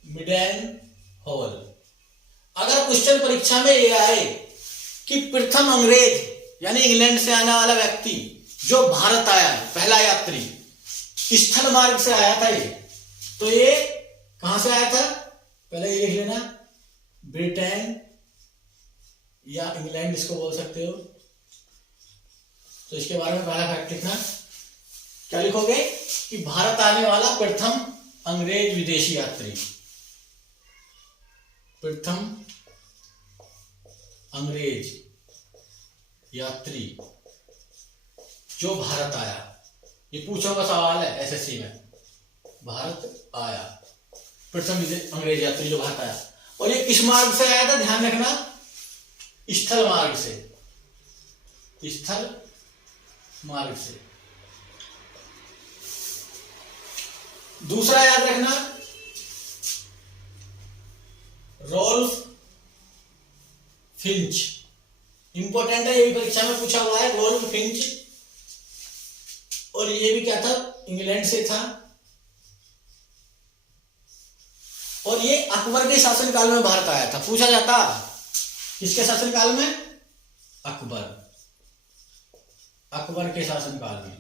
Mildenhall. अगर क्वेश्चन परीक्षा में ये आए कि प्रथम अंग्रेज यानी इंग्लैंड से आने वाला व्यक्ति जो भारत आया, पहला यात्री स्थल मार्ग से आया था, ये तो ये कहां से आया था? पहले ये लिख लेना, ब्रिटेन या इंग्लैंड इसको बोल सकते हो। तो इसके बारे में पहला फैक्ट लिखना। क्या लिखोगे? कि भारत आने वाला प्रथम अंग्रेज विदेशी यात्री, प्रथम अंग्रेज यात्री जो भारत आया। ये पूछा हुआ सवाल है एसएससी में। भारत आया, प्रथम अंग्रेज यात्री जो भारत आया। और ये किस मार्ग से आया था? ध्यान रखना, स्थल मार्ग से, स्थल मार्ग से। दूसरा याद रखना, रोल्फ फिंच, इंपॉर्टेंट है, ये भी परीक्षा में पूछा हुआ है। रोल्फ फिंच, और ये भी क्या था? इंग्लैंड से था। और ये अकबर के शासनकाल में भारत आया था। पूछा जाता किसके शासनकाल में? अकबर, अकबर के शासनकाल में,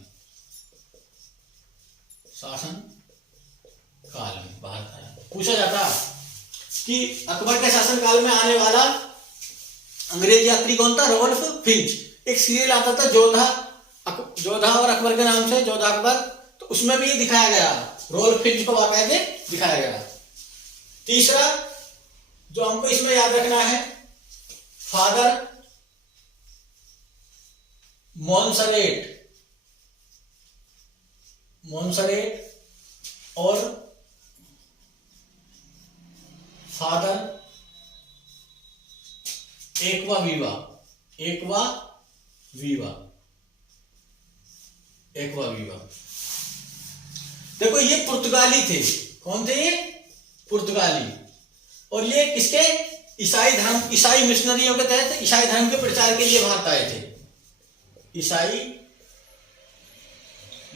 शासन काल में भारत आया। पूछा जाता कि अकबर के शासनकाल में आने वाला अंग्रेज यात्री कौन था? Rolf Finch. एक सीरियल आता था जोधा, जोधा और अकबर के नाम से, जोधा अकबर, तो उसमें भी ये दिखाया गया, रोल्फ फिंच को बाकायदे दिखाया गया। तीसरा जो हमको इसमें याद रखना है, फादर मोन्सरेट, मोन्सरेट और father aqua Viva, aqua Viva, aqua Viva. देखो ये पुर्तगाली थे। कौन थे ये? पुर्तगाली। और ये किसके? ईसाई धर्म, ईसाई मिशनरियों के तहत ईसाई धर्म के प्रचार के लिए भारत आए थे। ईसाई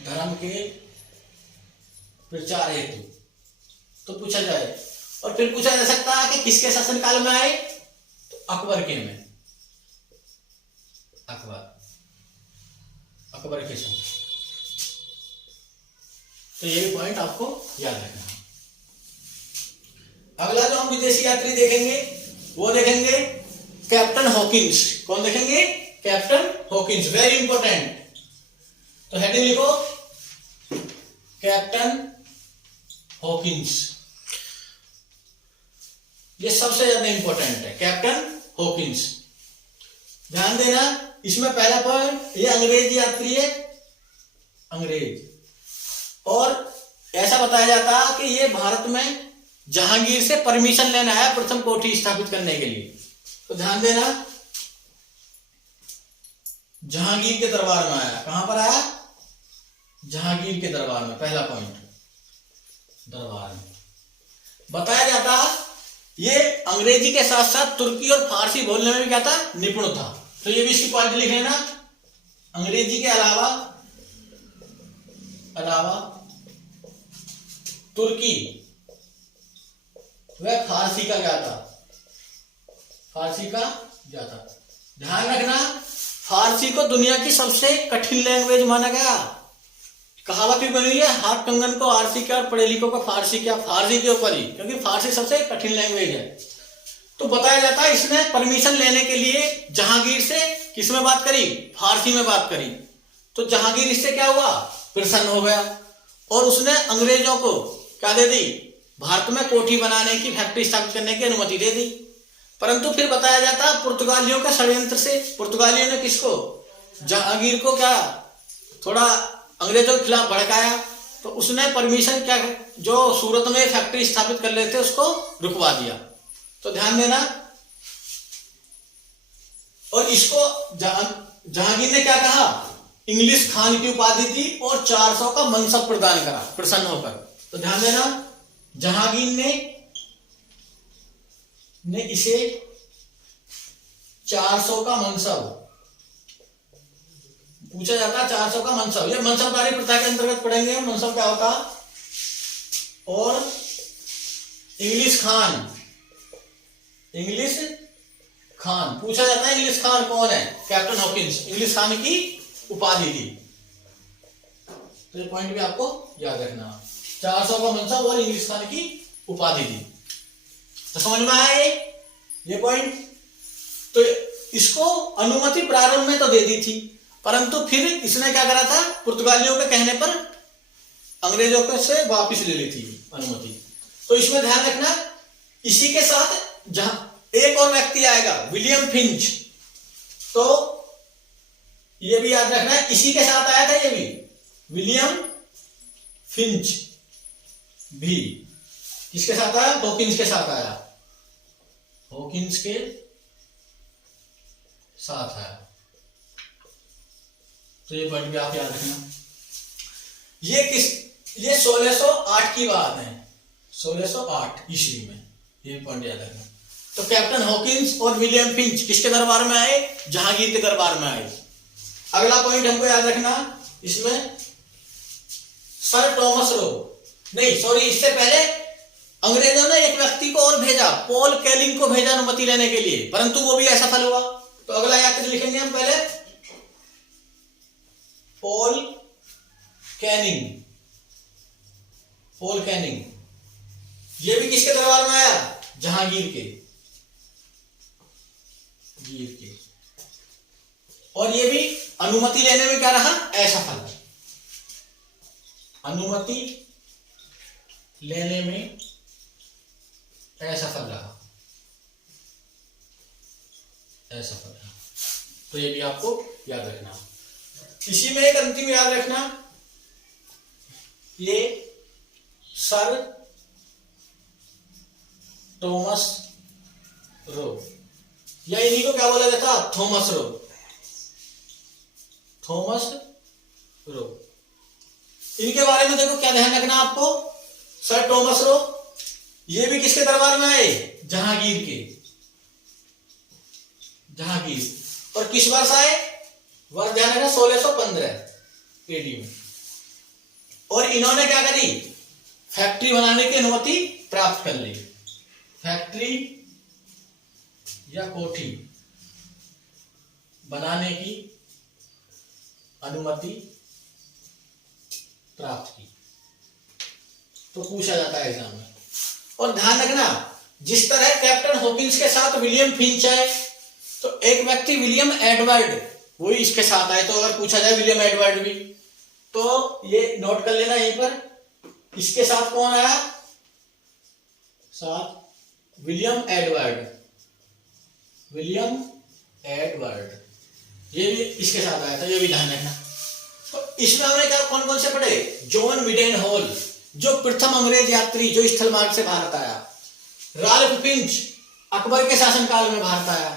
धर्म के प्रचार हेतु। तो पूछा जाए, और फिर पूछा जा सकता है कि किसके शासनकाल में आए? तो अकबर के में, अकबर के समय। तो ये भी पॉइंट आपको याद रखना है। अगला जो हम विदेशी यात्री देखेंगे वो देखेंगे कैप्टन हॉकिंस। कौन देखेंगे? Captain Hawkins, very important. तो हेडिंग लिखो, कैप्टन हॉकिंस। ये सबसे ज्यादा इंपॉर्टेंट है, कैप्टन हॉकिंस। ध्यान देना, इसमें पहला पॉइंट, ये अंग्रेज यात्री है, अंग्रेज। और ऐसा बताया जाता है कि ये भारत में जहांगीर से परमिशन लेना है प्रथम कोठी स्थापित करने के लिए। तो ध्यान देना, जहांगीर के दरबार में आया। कहां पर आया? जहांगीर के दरबार में। पहला पॉइंट, दरबार में। बताया जाता ये अंग्रेजी के साथ साथ तुर्की और फारसी बोलने में भी क्या था? निपुण था। तो ये भी इसकी पॉइंट लिख लेना, अंग्रेजी के अलावा तुर्की वह फारसी का क्या था? फारसी का ज्ञाता। ध्यान रखना, फारसी को दुनिया की सबसे कठिन लैंग्वेज माना गया। कहावत भी बनी है, हाथ कंगन को आरसी क्या और पढ़े लिखो को फारसी क्या, फारसी के ऊपर ही, क्योंकि फारसी सबसे कठिन लैंग्वेज है। तो बताया जाता है इसने परमिशन लेने के लिए जहांगीर से किस में बात करी? फारसी में बात करी। तो जहांगीर इससे क्या हुआ? प्रसन्न हो गया और उसने अंग्रेजों को क्या दे दी? भारत में कोठी बनाने की, फैक्ट्री स्थापित करने की अनुमति दे दी। परंतु फिर बताया जाता पुर्तगालियों के षड्यंत्र से, पुर्तगालियों ने किसको? जहांगीर को क्या थोड़ा अंग्रेजों के खिलाफ भड़काया। तो उसने परमिशन क्या, जो सूरत में फैक्ट्री स्थापित कर रहे थे उसको रुकवा दिया। तो ध्यान देना, और इसको जहांगीर ने क्या कहा? इंग्लिश खान की उपाधि दी और 400 का मनसब प्रदान करा प्रसन्न होकर। तो ध्यान देना, जहांगीर ने इसे 400 का मनसब पूछा जाता है। 400 का मनसब, ये मनसबदारी प्रथा के अंतर्गत पढ़ेंगे हम मनसब क्या होता। और इंग्लिश खान, इंग्लिश खान पूछा जाता है। इंग्लिश खान कौन है? कैप्टन हॉकिंस इंग्लिश खान की उपाधि थी। तो ये पॉइंट भी आपको याद रखना। 400 का मनसब और इंग्लिश खान की उपाधि थी। तो समझ में आया ये पॉइंट। तो इसको अनुमति प्रारंभ में तो दे दी थी, परंतु फिर इसने क्या करा था, पुर्तगालियों के कहने पर अंग्रेजों के से वापस ले ली थी अनुमति। तो इसमें ध्यान रखना, इसी के साथ जहां एक और व्यक्ति आएगा विलियम फिंच, तो ये भी याद रखना है, इसी के साथ आया था ये भी विलियम फिंच भी। किसके साथ आया? हॉकिंस के साथ आया, हॉकिंस के साथ आया। तो ये पॉइंट भी आप याद रखना। ये 1608 की बात है, 1608 ईस्वी में, ये पॉइंट याद रखना। तो कैप्टन हॉकिंस और विलियम फिंच किसके दरबार में आए? जहांगीर के दरबार में आए। अगला पॉइंट हमको याद रखना इसमें, सर टॉमस रो, नहीं सॉरी, इससे पहले अंग्रेजों ने एक व्यक्ति को और भेजा, पॉल कैलिंग को भेजा अनुमति लेने के लिए, परंतु वो भी असफल हुआ। तो अगला यात्री लिखेंगे हम पहले पॉल कैनिंग, पॉल कैनिंग। ये भी किसके दरबार में आया? जहांगीर के, गिर के। और ये भी अनुमति लेने में क्या रहा? असफल। अनुमति लेने में असफल रहा, असफल रहा। तो ये भी आपको याद रखना। इसी में एक अंतिम याद रखना, ये सर टॉमस रो, या इन्हीं को क्या बोला जाता? Thomas Roe, Thomas Roe. इनके बारे में देखो क्या ध्यान रखना आपको। सर टॉमस रो, ये भी किसके दरबार में आए? जहांगीर के, जहांगीर। और किस वर्ष आए? वर्ष ध्यान रखना 1615 एडी में। और इन्होंने क्या करी? फैक्ट्री बनाने की अनुमति प्राप्त कर ली। फैक्ट्री या कोठी बनाने की अनुमति प्राप्त की। तो पूछा जाता है एग्जाम में। और ध्यान रखना, जिस तरह कैप्टन हॉकिंस के साथ विलियम फिंच है, तो एक व्यक्ति विलियम एडवर्ड वही इसके साथ आए। तो अगर पूछा जाए विलियम एडवर्ड भी, तो ये नोट कर लेना यहीं पर। इसके साथ कौन आया? साथ विलियम एडवर्ड, विलियम एडवर्ड, ये भी इसके साथ आया था, ये भी ध्यान रखना। तो इसमें हमने क्या कौन कौन से पढ़े? जॉन विडेन हॉल, जो प्रथम अंग्रेज यात्री जो स्थल मार्ग से भारत आया। राल्फ फिंच, अकबर के शासनकाल में भारत आया,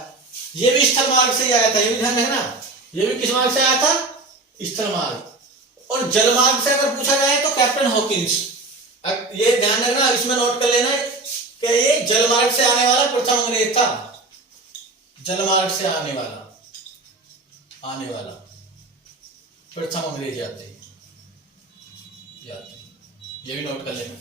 ये भी स्थल मार्ग से ही आया था, ये भी ध्यान रखना। ये भी किस मार्ग से आया था? स्थल मार्ग। और जल मार्ग से अगर पूछा जाए तो कैप्टन हॉकिंस, ये ध्यान रखना, इसमें नोट कर लेना कि ये जल मार्ग से आने वाला प्रथम अंग्रेज था। जल मार्ग से आने वाला प्रथम अंग्रेज यात्री, ये भी नोट कर लेना।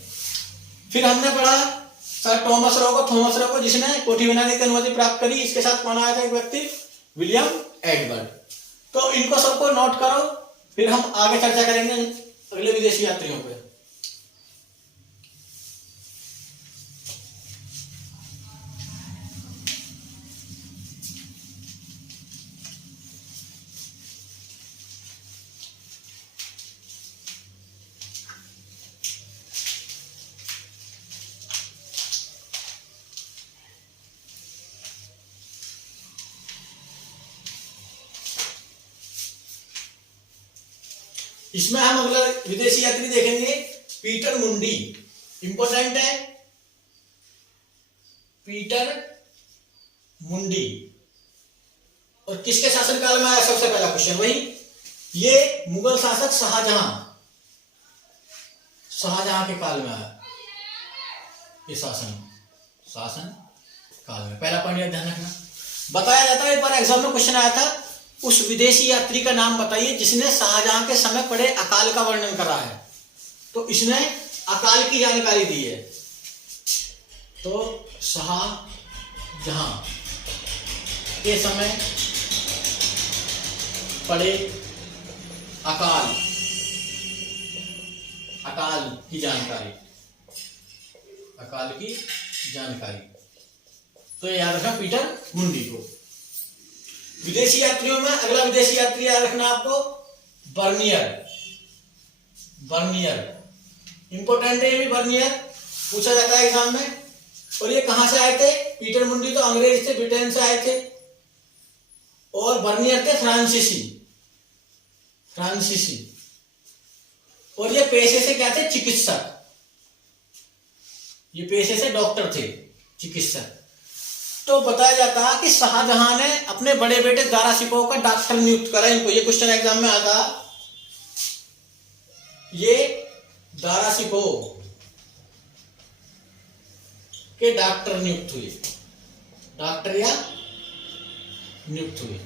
फिर हमने पढ़ा सर टॉमस रो को जिसने कोठी बनाने की अनुमति प्राप्त करी। इसके साथ कौन आया था? एक व्यक्ति विलियम एडवर्ड। तो इनको सबको नोट करो, फिर हम आगे चर्चा करेंगे अगले विदेशी यात्रियों पे। इसमें हम अगला विदेशी यात्री देखेंगे पीटर मुंडी। इंपॉर्टेंट है पीटर मुंडी। और किसके शासनकाल में आया? सबसे पहला क्वेश्चन वही, ये मुगल शासक शाहजहां के काल में आया। ये शासन काल में। पहला पॉइंट ध्यान रखना। बताया जाता है, एक बार एग्जाम में क्वेश्चन आया था, उस विदेशी यात्री का नाम बताइए जिसने शाहजहां के समय पड़े अकाल का वर्णन करा है। तो इसने अकाल की जानकारी दी है। तो शाहजहां के समय पड़े अकाल की जानकारी, अकाल की जानकारी। तो याद रखना पीटर मुंडी को। विदेशी यात्रियों में अगला विदेशी यात्री याद रखना आपको, बर्नियर। इंपोर्टेंट है ये भी, बर्नियर पूछा जाता है एग्जाम में। और ये कहां से आए थे? पीटर मुंडी तो अंग्रेज थे, ब्रिटेन से आए थे, और बर्नियर थे फ्रांसीसी। और ये पेशे से क्या थे? चिकित्सक। ये पेशे से डॉक्टर थे, चिकित्सक। तो बताया जाता है कि शाहजहां ने अपने बड़े बेटे दारा शिकोह का डॉक्टर नियुक्त करा इनको। ये क्वेश्चन एग्जाम में आता, ये दारा शिकोह के डॉक्टर नियुक्त हुए, नियुक्त हुए।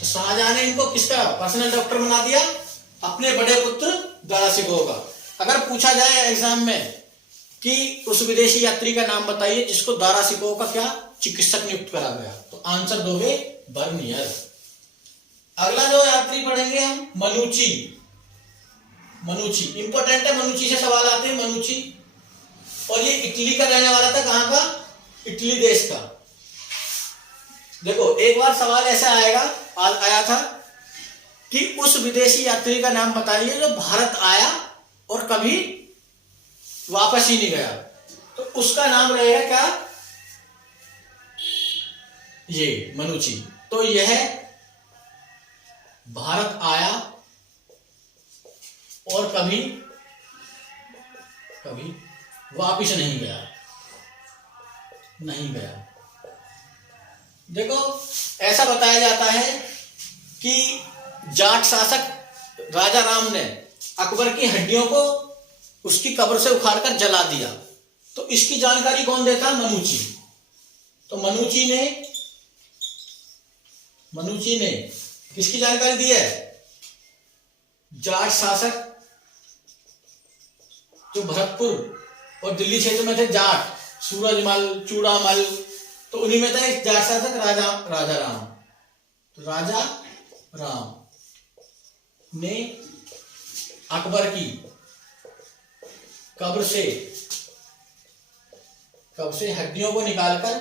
तो शाहजहां ने इनको किसका पर्सनल डॉक्टर बना दिया? अपने बड़े पुत्र दारा शिकोह का। अगर पूछा जाए एग्जाम में कि उस विदेशी यात्री का नाम बताइए जिसको दारा शिकोह का क्या चिकित्सक नियुक्त करा गया, तो आंसर दोगे बर्नियर। अगला जो यात्री पढ़ेंगे हम, मनुची। इंपोर्टेंट है, मनुची से सवाल आते हैं, मनुची। और ये इटली का रहने वाला था। कहां का? इटली देश का। देखो एक बार सवाल ऐसा आया था कि उस विदेशी यात्री का नाम बताइए जो भारत आया और कभी वापस ही नहीं गया। तो उसका नाम रहेगा क्या? ये मनुची। तो यह भारत आया और कभी वापिस नहीं गया। देखो ऐसा बताया जाता है कि जाट शासक राजा राम ने अकबर की हड्डियों को उसकी कब्र से उखाड़कर जला दिया। तो इसकी जानकारी कौन देता है? मनुची। तो मनुची ने किसकी जानकारी दी है? जाट शासक जो भरतपुर और दिल्ली क्षेत्र में थे, जाट, सूरजमल, चूड़ामल, तो उन्हीं में था एक जाट शासक राजा राम। तो राजा राम ने अकबर की कब्र से हड्डियों को निकालकर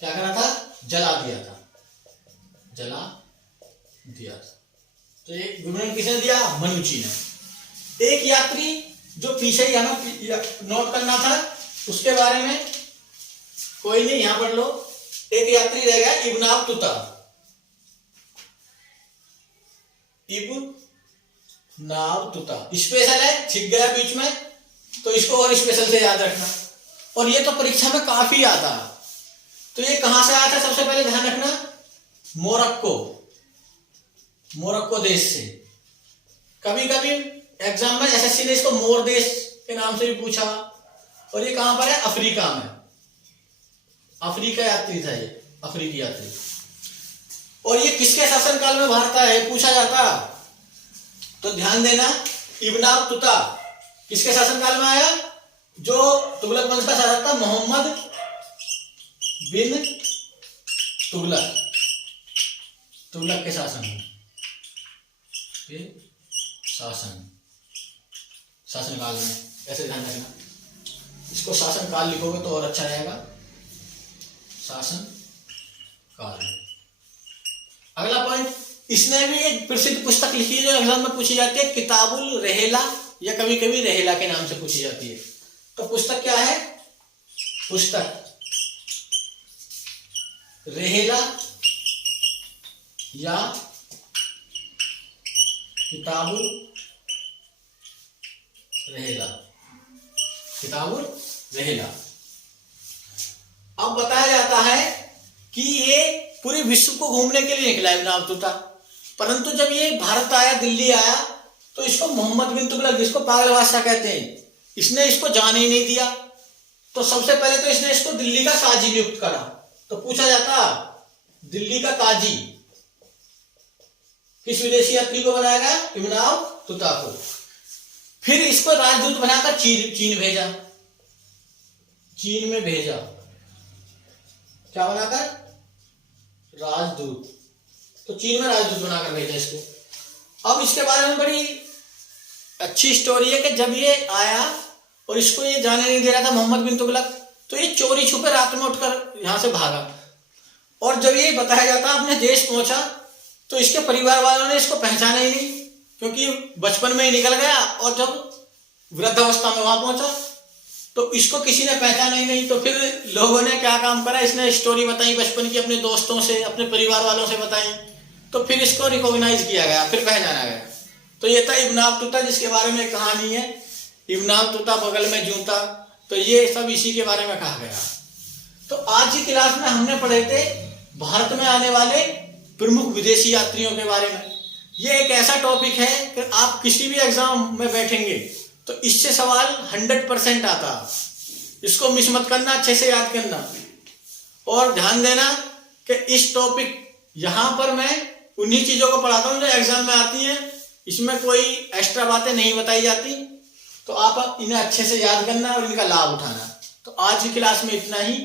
क्या करा था? जला दिया था। तो ये विवरण किसने दिया? मनुची ने। एक यात्री जो पीछे ही हमें नोट करना था उसके बारे में, कोई नहीं, यहां पढ़ लो। एक यात्री रह गया, इब्न तुता। स्पेशल है, छिप गया बीच में, तो इसको और स्पेशल से याद रखना। और ये तो परीक्षा में काफी आता है। तो ये कहां से आया था? सबसे पहले ध्यान रखना, मोरक्को देश से। कभी कभी एग्जाम में एसएससी ने इसको मोर देश के नाम से भी पूछा। और ये कहां पर है? अफ्रीका में। अफ्रीका यात्री था ये, अफ्रीकी यात्री। और ये किसके शासनकाल में भारत आया है पूछा जाता, तो ध्यान देना, इब्न तुता किसके शासनकाल में आया? जो तुगलक वंश का शासक था, मोहम्मद बिन तुगलक के शासनकाल में। ऐसे ध्यान रखना, इसको शासनकाल लिखोगे तो और अच्छा रहेगा, शासनकाल। अगला पॉइंट, इसने भी एक प्रसिद्ध पुस्तक लिखी है जो एग्जाम में पूछी जाती है, किताबुल रहेला, या कभी कभी रहेला के नाम से पूछी जाती है। तो पुस्तक क्या है? पुस्तक रहेला या किताबुल रहेला। अब बताया जाता है कि ये पूरे विश्व को घूमने के लिए निकला इब्न तुता, परंतु जब ये भारत आया, दिल्ली आया, तो इसको मोहम्मद बिन तुगलक, जिसको पागल बादशाह कहते हैं, इसने इसको जाने ही नहीं दिया। तो सबसे पहले तो इसने इसको दिल्ली का काजी नियुक्त करा। तो पूछा जाता दिल्ली का काजी किस विदेशी यात्री को बनाया गया? इब्न बतूता को। फिर इसको राजदूत बनाकर चीन भेजा, चीन में भेजा। क्या बनाकर? राजदूत। तो चीन में राजदूत बनाकर भेजा इसको। अब इसके बारे में बड़ी अच्छी स्टोरी है कि जब ये आया और इसको ये जाने नहीं दे रहा था मोहम्मद बिन तुगलक, तो ये चोरी छुपे रात में उठकर यहां से भागा। और जब ये बताया जाता अपने देश पहुंचा तो इसके परिवार वालों ने इसको पहचाना ही नहीं, क्योंकि बचपन में ही निकल गया और जब वृद्धावस्था में वहां पहुंचा तो इसको किसी ने पहचाना ही नहीं। तो फिर लोगों ने क्या काम करा, इसने स्टोरी बताई बचपन की, अपने दोस्तों से, अपने परिवार वालों से बताई, तो फिर इसको रिकॉग्नाइज किया गया, फिर पहचाना गया। तो ये था इब्न बतूता, जिसके बारे में कहानी है, इब्न बतूता बगल में जूता। तो ये सब इसी के बारे में कहा गया। तो आज की क्लास में हमने पढ़े थे भारत में आने वाले प्रमुख विदेशी यात्रियों के बारे में। ये एक ऐसा टॉपिक है कि आप किसी भी एग्जाम में बैठेंगे तो इससे सवाल 100% आता। इसको मिस मत करना, अच्छे से याद करना। और ध्यान देना कि इस टॉपिक यहां पर मैं उन्हीं चीजों को पढ़ाता हूं जो एग्जाम में आती हैं, इसमें कोई एक्स्ट्रा बातें नहीं बताई जाती। तो आप इन्हें अच्छे से याद करना और इनका लाभ उठाना। तो आज की क्लास में इतना ही।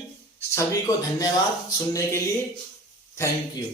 सभी को धन्यवाद सुनने के लिए। Thank you.